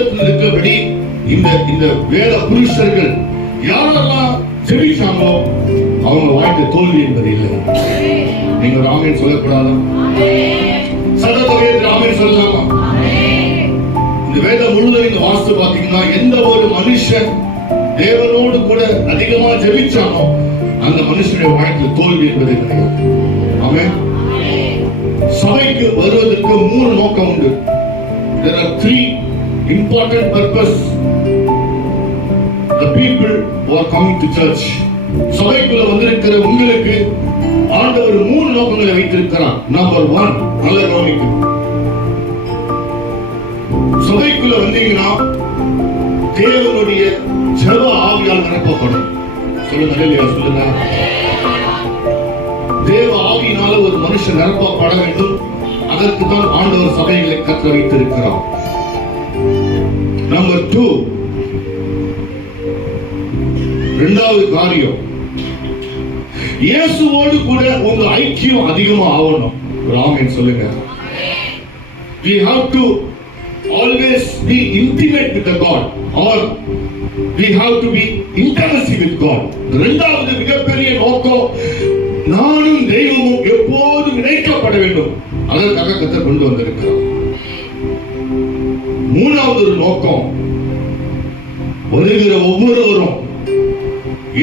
இருக்கிறபடி இந்த வேத புருஷர்கள் யாரெல்லாம் ஜெபிச்சாங்களோ அவங்க வாழ்க்கை தோல்வி என்பது இல்லை. நீங்க ராமன் சொல்லக்கூடாதா? சதவீத ராமன் சொல்லலாமா? இந்த வேதம் முழுவதும் இந்த வாஸ்து பாத்தீங்கன்னா எந்த ஒரு மனுஷன் தேவனோடு கூட அதிகமா ஜெபிச்சானோ அந்த மனுஷனுடைய வாழ்க்கையில் தோல்வி என்பது கிடையாது. ஆமென். சபைக்கு வருவதற்கு 3 நோக்கம் உண்டு. There are 3 important purpose the people who are coming to church. சபைக்குள்ள வந்திருக்கிற உங்களுக்கு ஆண்டவர் 3 நோக்கங்களை வைத்திருக்கிறார். நம்பர் 1, நல்ல கவனிக்கணும். சபைக்குள்ள வந்தீங்கன்னா தேவனுடைய ஜெப ஆவியால் நிரப்பப்படும். சொல்லுங்க இல்லையா? சொல்லுங்க. தேவ ஆவியினால ஒரு மனுஷன் நிரப்பப்பட வேண்டும். அதற்கு தான் ஆண்டவர் சபைகளை கற்ற வைத்திருக்கிறார். நம்பர் 2, இரண்டாவது காரியம், இயேசுவோடு கூட உங்க ஐக்கியம் அதிகமா ஆகணும். ஆமென் சொல்லுங்க. We have to always be intimate with the God, or we have to be intimacy with God. இரண்டாவது மிகப்பெரிய நோக்கம், நானும் தெய்வமும் எப்போதும் இணைக்கப்பட வேண்டும். அதற்காக கர்த்தர் கொண்டு வந்திருக்கிறார். மூணாவது ஒரு நோக்கம், வருகிற ஒவ்வொருவரும்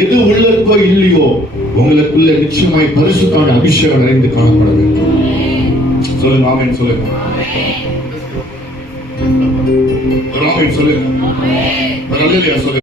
எது உள்ளதோ இல்லையோ உங்களுக்குள்ள நிச்சயமாய் பரிசுத்தான அபிஷேகம் நிறைந்து காணப்பட வேண்டும். சொல்லுங்க ஆமென் சொல்லுங்க. ஆமென் சொல்லுங்க. சொல்லுங்க.